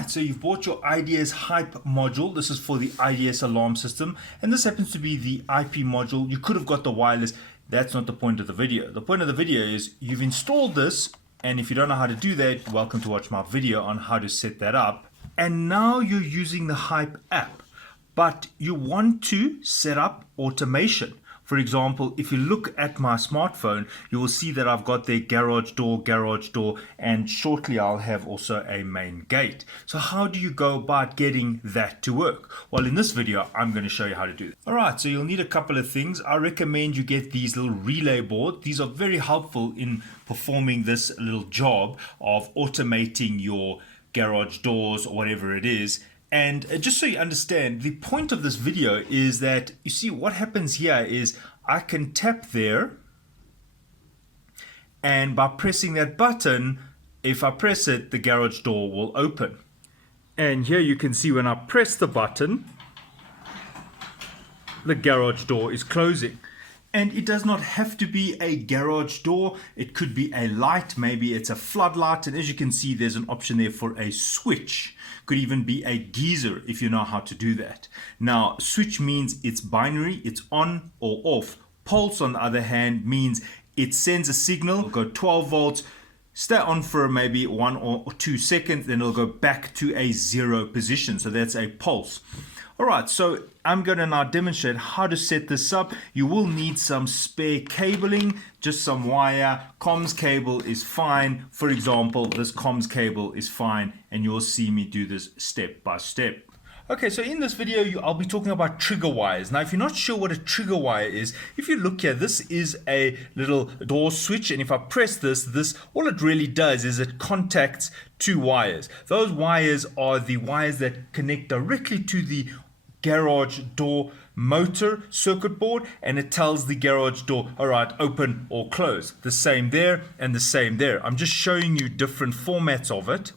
Alright, so you've bought your IDS HYYP module. This is for the IDS alarm system, and this happens to be the IP module. You could have got the wireless. That's not the point of the video. The point of the video is you've installed this, and if you don't know how to do that, welcome to watch my video on how to set that up. And now you're using the HYYP app, but you want to set up automation. For example, if you look at my smartphone, you will see that I've got the garage door, and shortly I'll have also a main gate. So how do you go about getting that to work? Well, in this video, I'm going to show you how to do it. All right, so you'll need a couple of things. I recommend you get these little relay boards. These are very helpful in performing this little job of automating your garage doors or whatever it is. And just so you understand, the point of this video is that, you see, what happens here is I can tap there, and by pressing that button, if I press it, the garage door will open. And here you can see when I press the button, the garage door is closing. And it does not have to be a garage door. It could be a light. Maybe it's a floodlight. And as you can see, there's an option there for a switch. Could even be a geyser if you know how to do that. Now, switch means it's binary. It's on or off. Pulse, on the other hand, means it sends a signal. It'll go 12 volts. Stay on for maybe 1 or 2 seconds. Then it'll go back to a 0 position. So that's a pulse. Alright, so I'm going to now demonstrate how to set this up. You will need some spare cabling, just some wire. Comms cable is fine. For example, this comms cable is fine, and you'll see me do this step by step. Okay, so in this video, I'll be talking about trigger wires. Now, if you're not sure what a trigger wire is, if you look here, this is a little door switch, and if I press this, all it really does is it contacts 2 wires. Those wires are the wires that connect directly to the garage door motor circuit board, and it tells the garage door, all right, open or close. The same there and the same there. I'm just showing you different formats of it.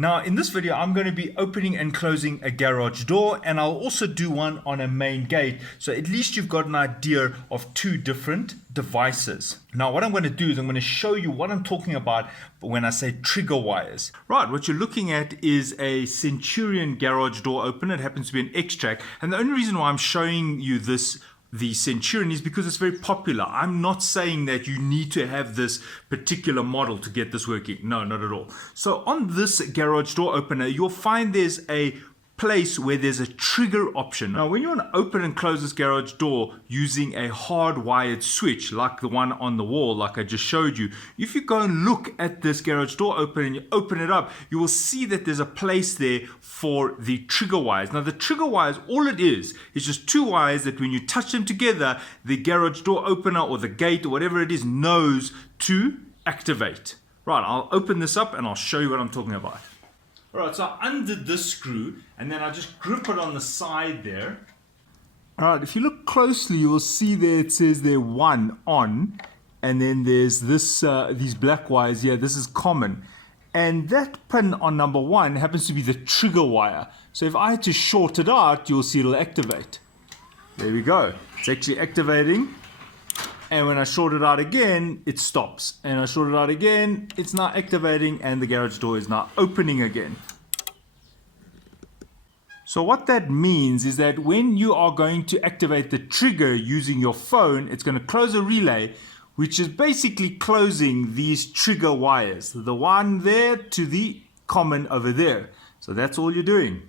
Now, in this video, I'm going to be opening and closing a garage door, and I'll also do one on a main gate. So at least you've got an idea of 2 different devices. Now, what I'm going to do is I'm going to show you what I'm talking about when I say trigger wires. Right, what you're looking at is a Centurion garage door opener. It happens to be an X-Track. And the only reason why I'm showing you the Centurion is because it's very popular. I'm not saying that you need to have this particular model to get this working. No, not at all. So on this garage door opener, you'll find there's a place where there's a trigger option. Now, when you want to open and close this garage door using a hardwired switch like the one on the wall, like I just showed you, if you go and look at this garage door opener and you open it up, you will see that there's a place there for the trigger wires. Now, the trigger wires, all it is just 2 wires that when you touch them together, the garage door opener or the gate or whatever it is knows to activate. Right, I'll open this up and I'll show you what I'm talking about. Alright, so I undid this screw, and then I just grip it on the side there. Alright, if you look closely, you will see there it says there 1 on, and then there's this these black wires here. This is common. And that pin on number 1 happens to be the trigger wire. So if I had to short it out, you'll see it'll activate. There we go. It's actually activating. And when I short it out again, it stops. And I short it out again, it's now activating, and the garage door is now opening again. So what that means is that when you are going to activate the trigger using your phone, it's going to close a relay, which is basically closing these trigger wires. The one there to the common over there. So that's all you're doing.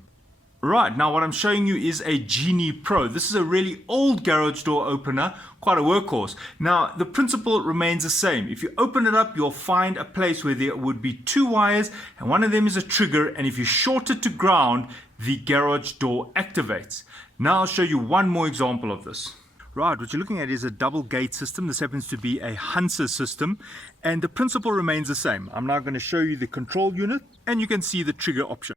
Right, now what I'm showing you is a Genie Pro. This is a really old garage door opener, quite a workhorse. Now, the principle remains the same. If you open it up, you'll find a place where there would be 2 wires, and one of them is a trigger, and if you short it to ground, the garage door activates. Now I'll show you one more example of this. Right, what you're looking at is a double gate system. This happens to be a Hunter system, and the principle remains the same. I'm now going to show you the control unit, and you can see the trigger option.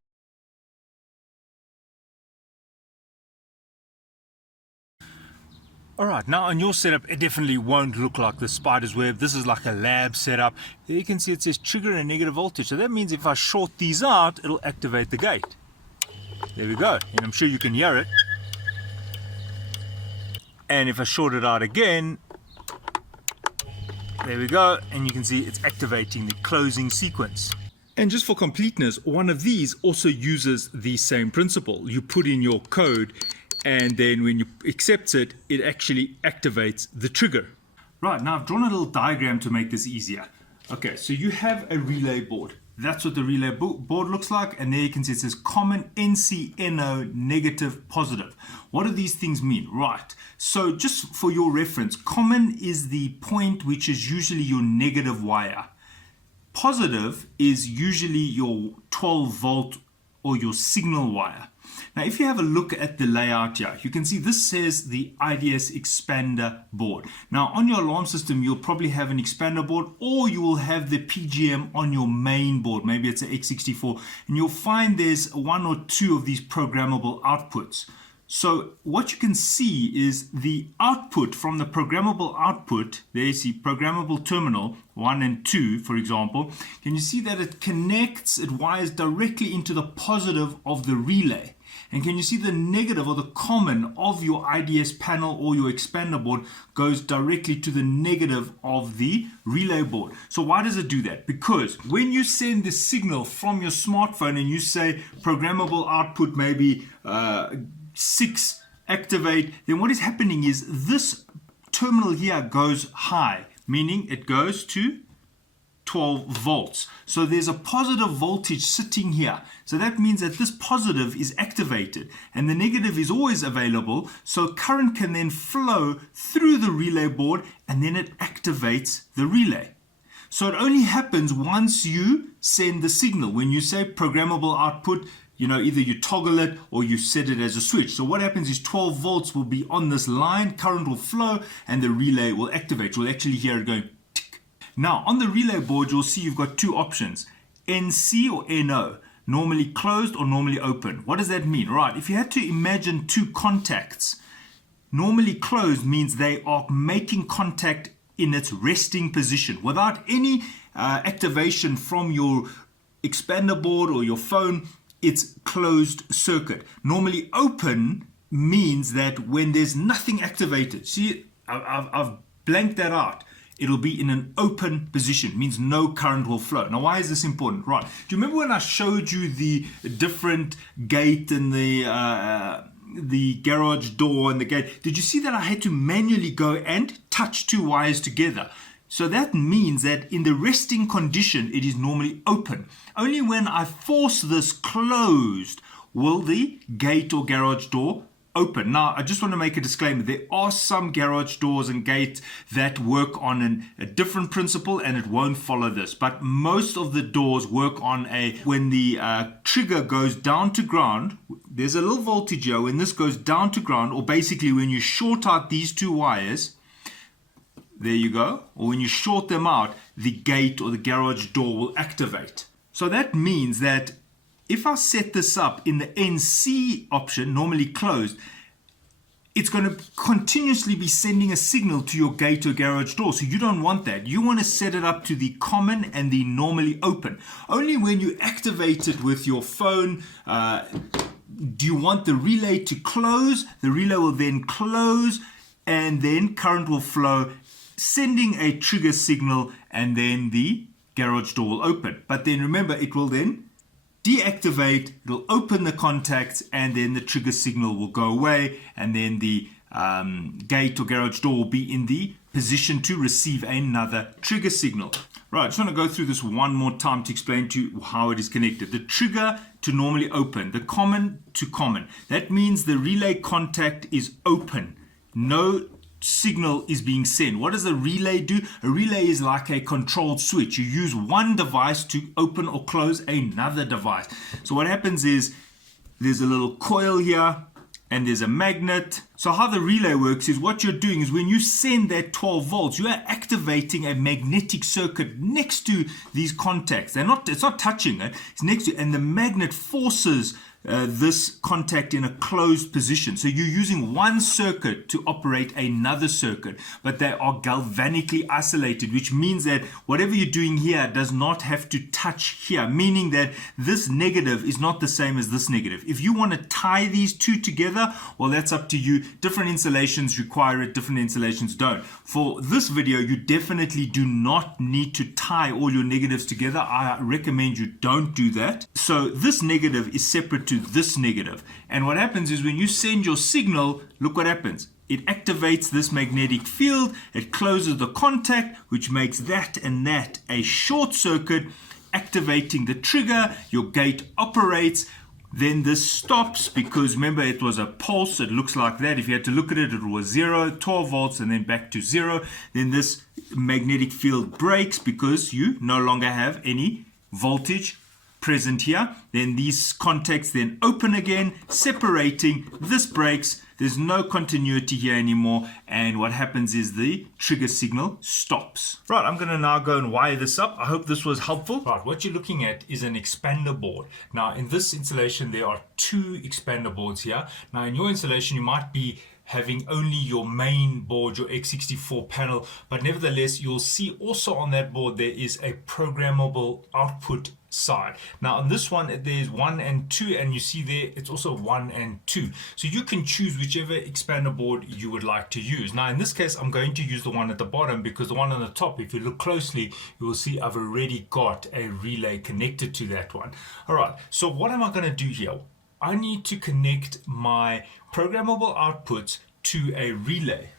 Alright, now on your setup, it definitely won't look like the spider's web. This is like a lab setup. There you can see it says trigger and negative voltage. So that means if I short these out, it'll activate the gate. There we go. And I'm sure you can hear it. And if I short it out again, there we go. And you can see it's activating the closing sequence. And just for completeness, one of these also uses the same principle. You put in your code, and then when you accept it, it actually activates the trigger. Right, now I've drawn a little diagram to make this easier. Okay, so you have a relay board. That's what the relay board looks like, and there you can see it says common NCNO negative positive. What do these things mean? Right, so just for your reference, common is the point which is usually your negative wire. Positive is usually your 12 volt or your signal wire. Now if you have a look at the layout here, you can see this says the IDS expander board. Now on your alarm system you'll probably have an expander board, or you will have the PGM on your main board. Maybe it's an X64, and you'll find there's one or two of these programmable outputs. So what you can see is the output from the programmable output. There you see programmable terminal 1 and 2, for example. Can you see that it wires directly into the positive of the relay? And can you see the negative or the common of your IDS panel or your expander board goes directly to the negative of the relay board? So why does it do that? Because when you send the signal from your smartphone and you say programmable output maybe 6 activate, then what is happening is this terminal here goes high, meaning it goes to 12 volts. So there's a positive voltage sitting here. So that means that this positive is activated and the negative is always available. So current can then flow through the relay board and then it activates the relay. So it only happens once you send the signal. When you say programmable output, either you toggle it or you set it as a switch. So what happens is 12 volts will be on this line, current will flow, and the relay will activate. You'll actually hear it going tick. Now, on the relay board, you'll see you've got two options, NC or NO, normally closed or normally open. What does that mean? Right, if you had to imagine two contacts, normally closed means they are making contact in its resting position without any activation from your expander board or your phone. It's closed circuit. Normally open means that when there's nothing activated, see, I've blanked that out. It'll be in an open position, means no current will flow. Now, why is this important? Right. Do you remember when I showed you the different gate and the garage door and the gate? Did you see that I had to manually go and touch two wires together? So that means that in the resting condition, it is normally open. Only when I force this closed will the gate or garage door open. Now, I just want to make a disclaimer. There are some garage doors and gates that work on a different principle and it won't follow this. But most of the doors work on when the trigger goes down to ground, there's a little voltage here. When this goes down to ground, or basically when you short out these two wires, there you go. Or when you short them out, the gate or the garage door will activate. So that means that if I set this up in the NC option, normally closed, it's going to continuously be sending a signal to your gate or garage door. So you don't want that. You want to set it up to the common and the normally open. Only when you activate it with your phone, do you want the relay to close. The relay will then close and then current will flow, sending a trigger signal, and then the garage door will open. But then remember, it will then deactivate, it'll open the contacts, and then the trigger signal will go away, and then the gate or garage door will be in the position to receive another trigger signal. Right, I just want to go through this one more time to explain to you how it is connected. The trigger to normally open, the common to common. That means the relay contact is open. No signal is being sent. What does a relay do? A relay is like a controlled switch. You use one device to open or close another device. So what happens is there's a little coil here and there's a magnet. So how the relay works is what you're doing is when you send that 12 volts, you are activating a magnetic circuit next to these contacts. It's not touching it, it's next to, and the magnet forces this contact in a closed position. So you're using one circuit to operate another circuit, but they are galvanically isolated, which means that whatever you're doing here does not have to touch here, meaning that this negative is not the same as this negative. If you want to tie these two together, well, that's up to you. Different installations require it, different installations don't. For this video, you definitely do not need to tie all your negatives together. I recommend you don't do that. So this negative is separate to this negative. And what happens is when you send your signal, look what happens. It activates this magnetic field, it closes the contact, which makes that and that a short circuit, activating the trigger, your gate operates. Then this stops because remember it was a pulse. It looks like that. If you had to look at it, it was 0, 12 volts, and then back to 0. Then this magnetic field breaks because you no longer have any voltage present here. Then these contacts then open again, separating. This breaks. There's no continuity here anymore, and what happens is the trigger signal stops. Right, I'm going to now go and wire this up. I hope this was helpful. Right, what you're looking at is an expander board. Now, in this installation, there are 2 expander boards here. Now, in your installation, you might be having only your main board, your x64 panel, but nevertheless, you'll see also on that board there is a programmable output side. Now on this one there's 1 and 2, and you see there it's also 1 and 2, so you can choose whichever expander board you would like to use. Now in this case I'm going to use the one at the bottom, because the one on the top, if you look closely, you will see I've already got a relay connected to that one. Alright, so what am I going to do here? I need to connect my programmable outputs to a relay.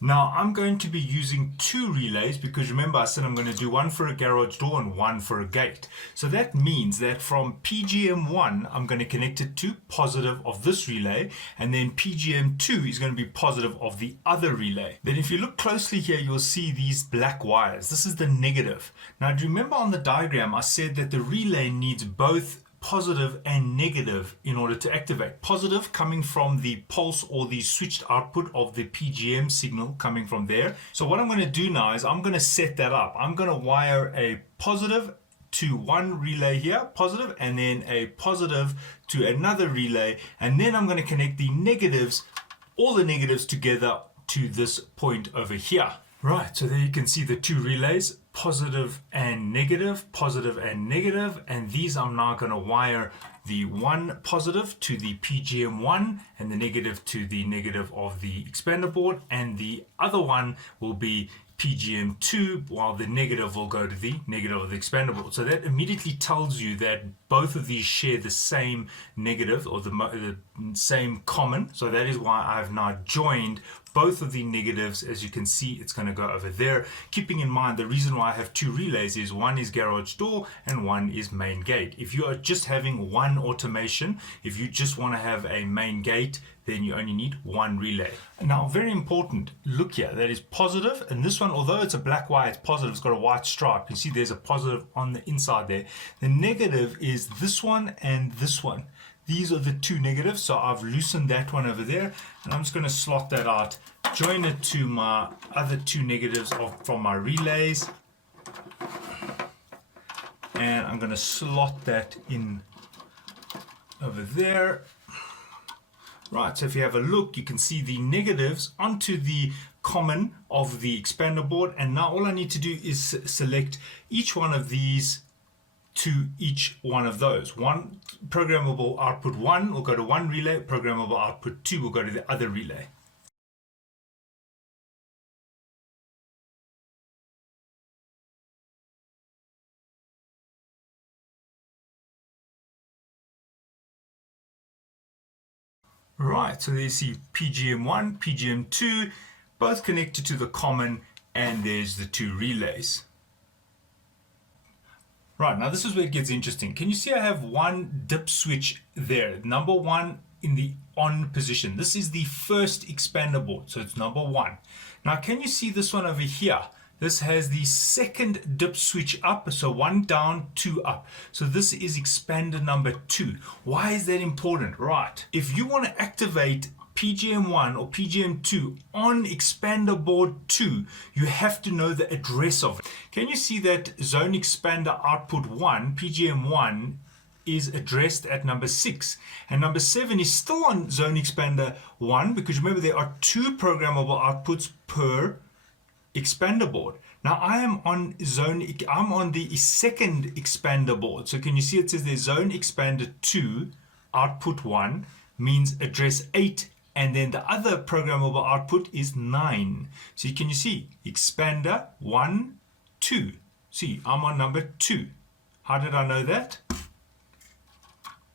Now I'm going to be using 2 relays, because remember I said I'm going to do one for a garage door and one for a gate. So that means that from PGM1 I'm going to connect it to positive of this relay, and then PGM2 is going to be positive of the other relay. Then if you look closely here, you'll see these black wires. This is the negative. Now do you remember on the diagram I said that the relay needs both positive and negative in order to activate. Positive coming from the pulse or the switched output of the PGM signal coming from there. So what I'm going to do now is I'm going to set that up. I'm going to wire a positive to one relay here, positive, and then a positive to another relay, and then I'm going to connect the negatives, all the negatives together to this point over here. Right, so there you can see the 2 relays, positive and negative, and these I'm now going to wire the one positive to the PGM1 and the negative to the negative of the expander board, and the other one will be PGM2, while the negative will go to the negative of the expander board. So that immediately tells you that both of these share the same negative, or the same common. So that is why I've now joined both of the negatives. As you can see, it's going to go over there. Keeping in mind, the reason why I have 2 relays is one is garage door and one is main gate. If you are just having one automation, if you just want to have a main gate, then you only need 1 relay. Now, very important, look here, that is positive, and this one, although it's a black wire, it's positive, it's got a white stripe. You see there's a positive on the inside there. The negative is this one and this one. These are the 2 negatives, so I've loosened that one over there, and I'm just going to slot that out, join it to my other 2 negatives from my relays, and I'm going to slot that in over there. Right, so if you have a look, you can see the negatives onto the common of the expander board, and now all I need to do is select each one of these to each one of those. One programmable output 1 will go to one relay, programmable output 2 will go to the other relay. Right, so there you see PGM1, PGM2, both connected to the common, and there's the 2 relays. Right, now this is where it gets interesting. Can you see I have one dip switch there, number 1 in the on position. This is the first expander board, so it's number 1. Now can you see this one over here? This has the second dip switch up, so 1 down, 2 up. So this is expander number 2. Why is that important? Right, if you want to activate PGM1 or PGM2 on expander board 2, you have to know the address of it. Can you see that zone expander output 1, PGM1, is addressed at number 6, and number 7 is still on zone expander 1, because remember there are 2 programmable outputs per expander board. Now I'm on the second expander board. So can you see it says there's zone expander 2 output 1 means address 8, and then the other programmable output is 9. So can you see expander 1 2. See, I'm on number 2. How did I know that?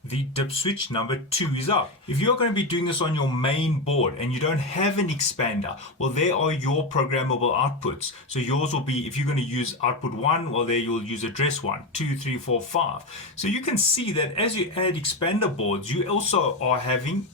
The dip switch number 2 is up. If you're going to be doing this on your main board and you don't have an expander, well, there are your programmable outputs. So yours will be, if you're going to use output 1, well, there you'll use address 1, 2, 3, 4, 5. So you can see that as you add expander boards, you also are having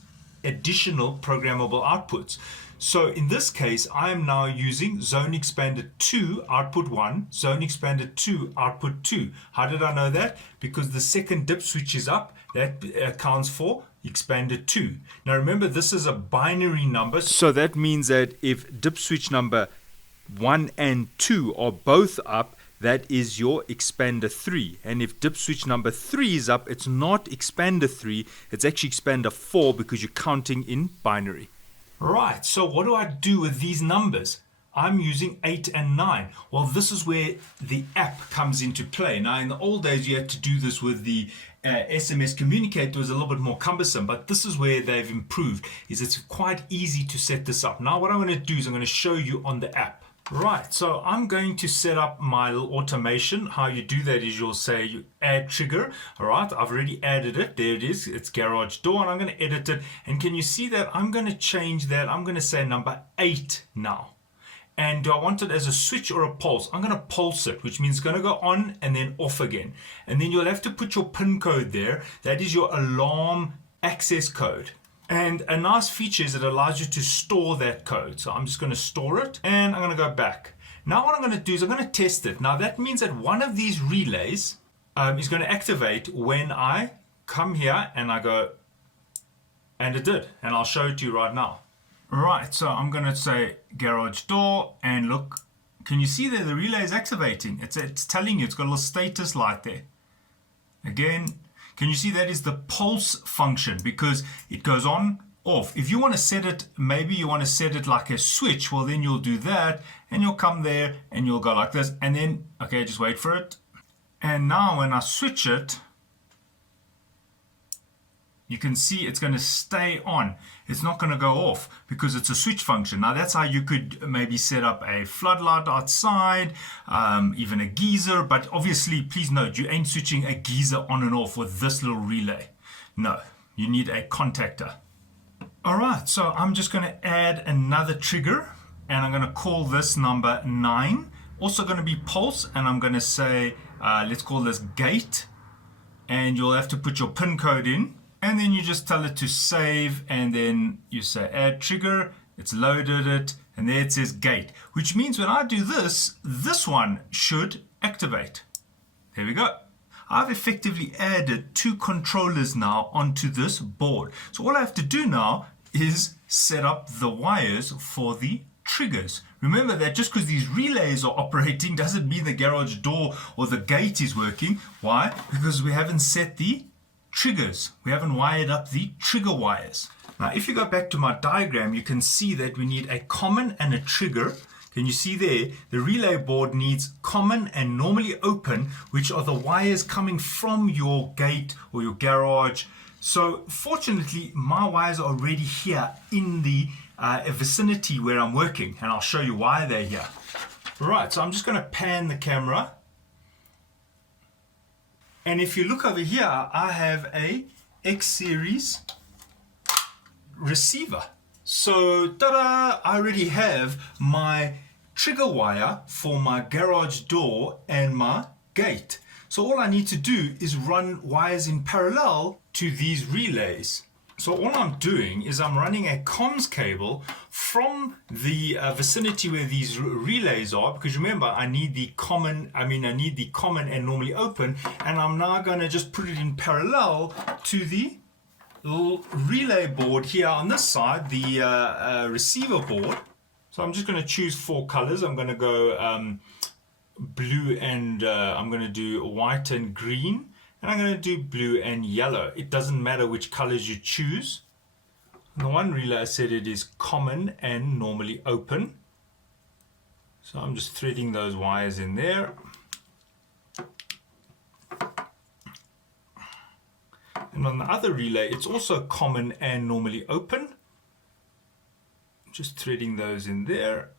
additional programmable outputs. So in this case, I am now using zone expander 2 output 1, zone expander 2 output 2. How did I know that? Because the second dip switch is up. That accounts for expander 2. Now remember, this is a binary number. So that means that if dip switch number 1 and 2 are both up, that is your expander 3. And if dip switch number 3 is up, it's not expander 3, it's actually expander 4, because you're counting in binary. Right, so what do I do with these numbers? I'm using 8 and 9. Well, this is where the app comes into play. Now, in the old days, you had to do this with the SMS communicator. It was a little bit more cumbersome, but this is where they've improved. It's quite easy to set this up. Now, what I'm going to do is I'm going to show you on the app. Right, so I'm going to set up my little automation. How you do that is you'll say you add trigger. All right, I've already added it. There it is. It's garage door, and I'm going to edit it. And can you see that? I'm going to change that. I'm going to say number 8 now. And do I want it as a switch or a pulse? I'm going to pulse it, which means it's going to go on and then off again. And then you'll have to put your PIN code there. That is your alarm access code. And a nice feature is it allows you to store that code. So I'm just going to store it, and I'm going to go back. Now what I'm going to do is I'm going to test it. Now that means that one of these relays is going to activate when I come here and I go, and it did. And I'll show it to you right now. Right, so I'm going to say garage door, and look, can you see there the relay is activating? It's telling you, it's got a little status light there. Again, can you see that is the pulse function, because it goes on, off. If you want to set it, maybe you want to set it like a switch, well then you'll do that, and you'll come there and you'll go like this, and then, okay, just wait for it. And now when I switch it, you can see it's going to stay on. It's not going to go off because it's a switch function. Now that's how you could maybe set up a floodlight outside, even a geyser. But obviously, please note, you ain't switching a geyser on and off with this little relay. No, you need a contactor. All right, so I'm just going to add another trigger, and I'm going to call this number 9. Also going to be pulse, and I'm going to say, let's call this gate. And you'll have to put your PIN code in. And then you just tell it to save, and then you say add trigger, it's loaded it, and there it says gate, which means when I do this, this one should activate. There we go. I've effectively added 2 controllers now onto this board. So all I have to do now is set up the wires for the triggers. Remember that just because these relays are operating doesn't mean the garage door or the gate is working. Why? Because we haven't set the triggers. We haven't wired up the trigger wires. Now if you go back to my diagram, you can see that we need a common and a trigger. Can you see there? The relay board needs common and normally open, which are the wires coming from your gate or your garage. So fortunately, my wires are already here in the vicinity where I'm working, and I'll show you why they're here. Right, so I'm just going to pan the camera. And if you look over here, I have a X series receiver. So, ta-da! I already have my trigger wire for my garage door and my gate. So all I need to do is run wires in parallel to these relays. So all I'm doing is I'm running a comms cable from the vicinity where these relays are, because remember I need the common and normally open, and I'm now going to just put it in parallel to the little relay board here on this side, the receiver board. So I'm just going to choose 4 colors. I'm going to go blue and I'm going to do white and green, and I'm going to do blue and yellow. It doesn't matter which colors you choose. On the one relay I said it is common and normally open. So I'm just threading those wires in there. And on the other relay, it's also common and normally open. Just threading those in there.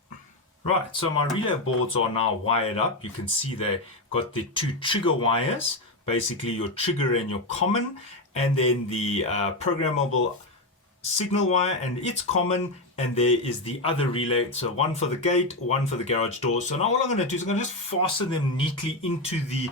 Right, so my relay boards are now wired up. You can see they've got the two trigger wires, basically your trigger and your common, and then the programmable signal wire, and it's common, and there is the other relay, so one for the gate, one for the garage door. So now what I'm going to do is I'm going to just fasten them neatly into the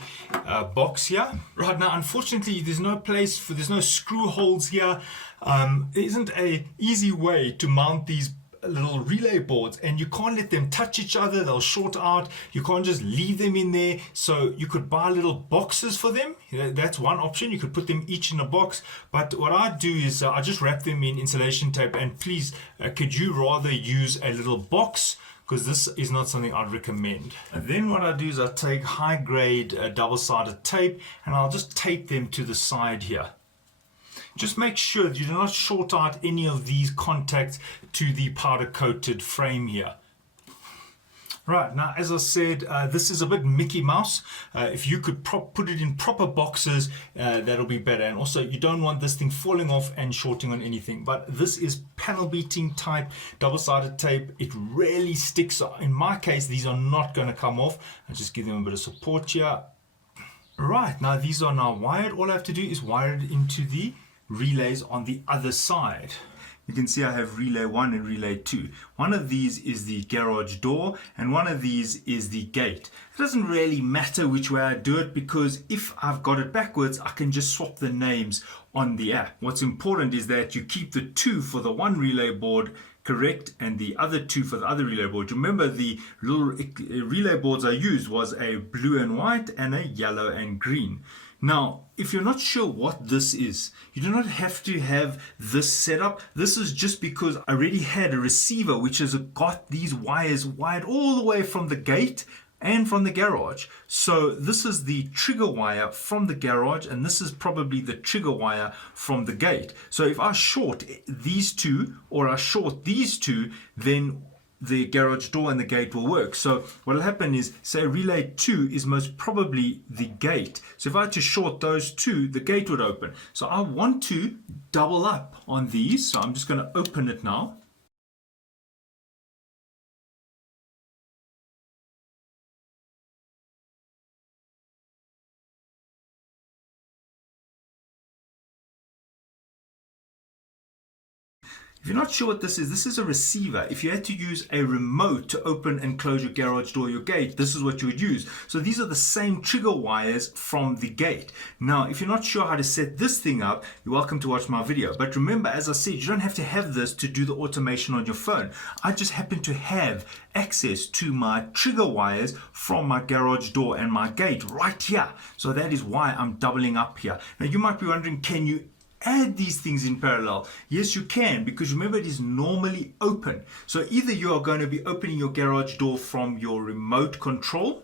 box here. Right, now unfortunately there's no screw holes here. There isn't a easy way to mount these little relay boards, and you can't let them touch each other, they'll short out. You can't just leave them in there, so you could buy little boxes for them. That's one option. You could put them each in a box, but what I do is I just wrap them in insulation tape. And please, could you rather use a little box, because this is not something I'd recommend. And then what I do is I take high grade double-sided tape, and I'll just tape them to the side here. Just make sure that you do not short out any of these contacts to the powder coated frame here. Right, now as I said, this is a bit Mickey Mouse. If you could put it in proper boxes, that'll be better. And also you don't want this thing falling off and shorting on anything. But this is panel beating type double-sided tape. It rarely sticks. In my case, these are not going to come off. I'll just give them a bit of support here. Right, now these are now wired. All I have to do is wire it into the relays on the other side. You can see I have relay 1 and relay 2. One of these is the garage door and one of these is the gate. It doesn't really matter which way I do it, because if I've got it backwards I can just swap the names on the app. What's important is that you keep the 2 for the one relay board correct and the other 2 for the other relay board. Remember, the little relay boards I used was a blue and white and a yellow and green. Now, if you're not sure what this is, you do not have to have this set up. This is just because I already had a receiver which has got these wires wired all the way from the gate and from the garage. So this is the trigger wire from the garage, and this is probably the trigger wire from the gate. So if I short these two or I short these two, then the garage door and the gate will work. So what will happen is, say relay 2 is most probably the gate. So if I had to short those two, the gate would open. So I want to double up on these. So I'm just going to open it now. If you're not sure what this is a receiver. If you had to use a remote to open and close your garage door, your gate, this is what you would use. So these are the same trigger wires from the gate. Now, if you're not sure how to set this thing up, you're welcome to watch my video. But remember, as I said, you don't have to have this to do the automation on your phone. I just happen to have access to my trigger wires from my garage door and my gate right here. So that is why I'm doubling up here. Now, you might be wondering, can you add these things in parallel? Yes, you can, because remember, it is normally open. So either you are going to be opening your garage door from your remote control.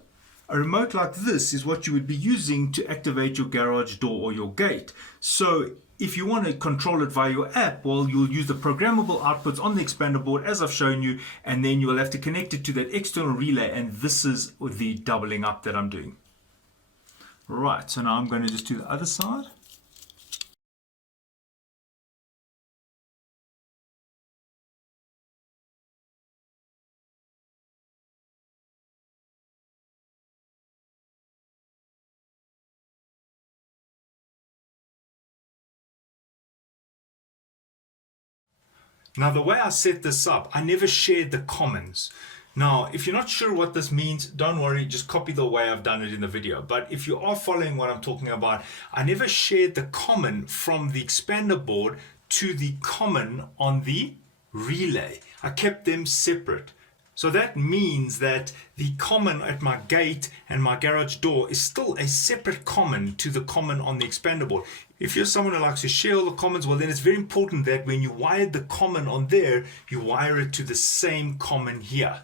A remote like this is what you would be using to activate your garage door or your gate. So if you want to control it via your app, well, you'll use the programmable outputs on the expander board as I've shown you, and then you will have to connect it to that external relay, and this is the doubling up that I'm doing. Right, so now I'm going to just do the other side. Now, the way I set this up, I never shared the commons. Now, if you're not sure what this means, don't worry, just copy the way I've done it in the video. But if you are following what I'm talking about, I never shared the common from the expander board to the common on the relay. I kept them separate. So that means that the common at my gate and my garage door is still a separate common to the common on the expander board. If you're someone who likes to share all the commons, well, then it's very important that when you wired the common on there, you wire it to the same common here.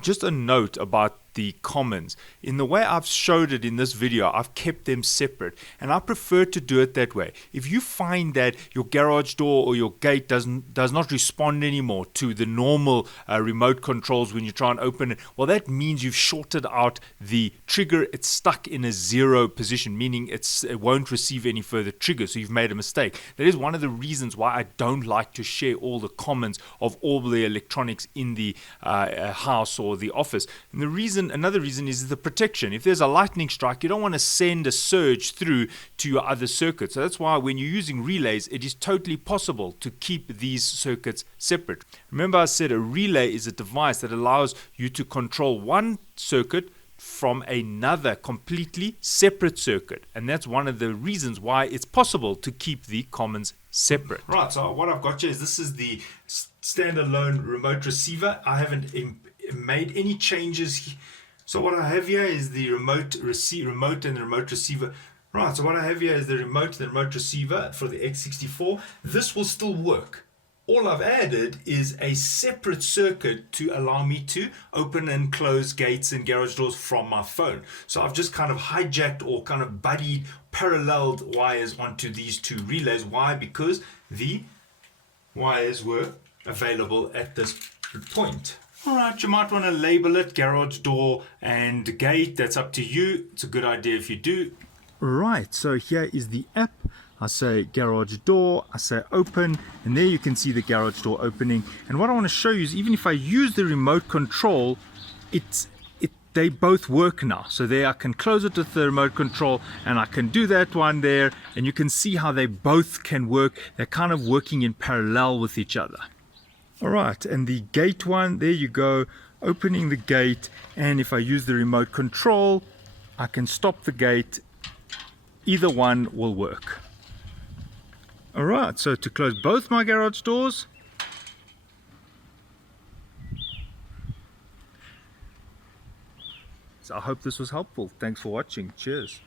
Just a note about the commons. In the way I've showed it in this video, I've kept them separate, and I prefer to do it that way. If you find that your garage door or your gate does not respond anymore to the normal remote controls when you try and open it, well, that means you've shorted out the trigger. It's stuck in a 0 position, meaning it won't receive any further trigger, so you've made a mistake. That is one of the reasons why I don't like to share all the commons of all the electronics in the house or the office. And another reason is the protection. If there's a lightning strike, you don't want to send a surge through to your other circuits. So that's why when you're using relays, it is totally possible to keep these circuits separate. Remember, I said a relay is a device that allows you to control one circuit from another completely separate circuit, and that's one of the reasons why it's possible to keep the commons separate. Right, so what I've got here is this is the standalone remote receiver. I haven't made any changes. So what I have here is the remote and the remote receiver. Right, so what I have here is the remote receiver for the X64. This will still work. All I've added is a separate circuit to allow me to open and close gates and garage doors from my phone. So I've just kind of hijacked or kind of paralleled wires onto these two relays. Why? Because the wires were available at this point. Alright, you might want to label it garage door and gate. That's up to you. It's a good idea if you do. Right, so here is the app. I say garage door, I say open, and there you can see the garage door opening. And what I want to show you is even if I use the remote control, they both work now. So there I can close it with the remote control, and I can do that one there, and you can see how they both can work. They're kind of working in parallel with each other. Alright, and the gate one, there you go, opening the gate, and if I use the remote control, I can stop the gate. Either one will work. Alright, so to close both my garage doors, so I hope this was helpful. Thanks for watching. Cheers.